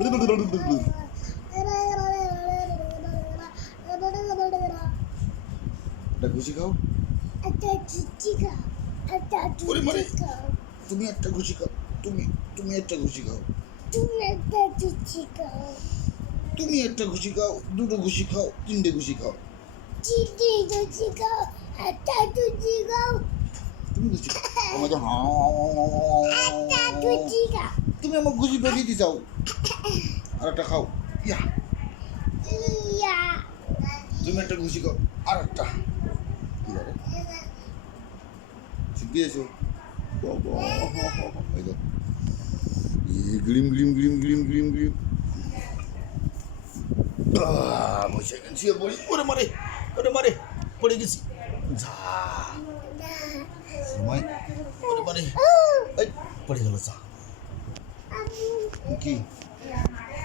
একটা খুশি খাও। ওরে মারে, তুমি একটা খুশি খাও। তুমি একটা খুশি খাও। তুমি একটা খুশি খাও, দুটো খুশি খাও, তিনটে খুশি খাও। তুমি খুশি খাও। আমাদের তুমি আমার খুশি পেয়ে দিতে চাও। আর একটা খাও। ইয়া, তুমি একটা খুশি খাও। আর একটা কি করে শিখিয়েছো বাবা। এই দেখো, Grimm Grimm Grimm Grimm Grimm Grimm. বসে গেছি পড়ি। ওরে মারে পড়ে গেছি। যা সময় ওরে মারে, এই পড়ে গেল। যা কি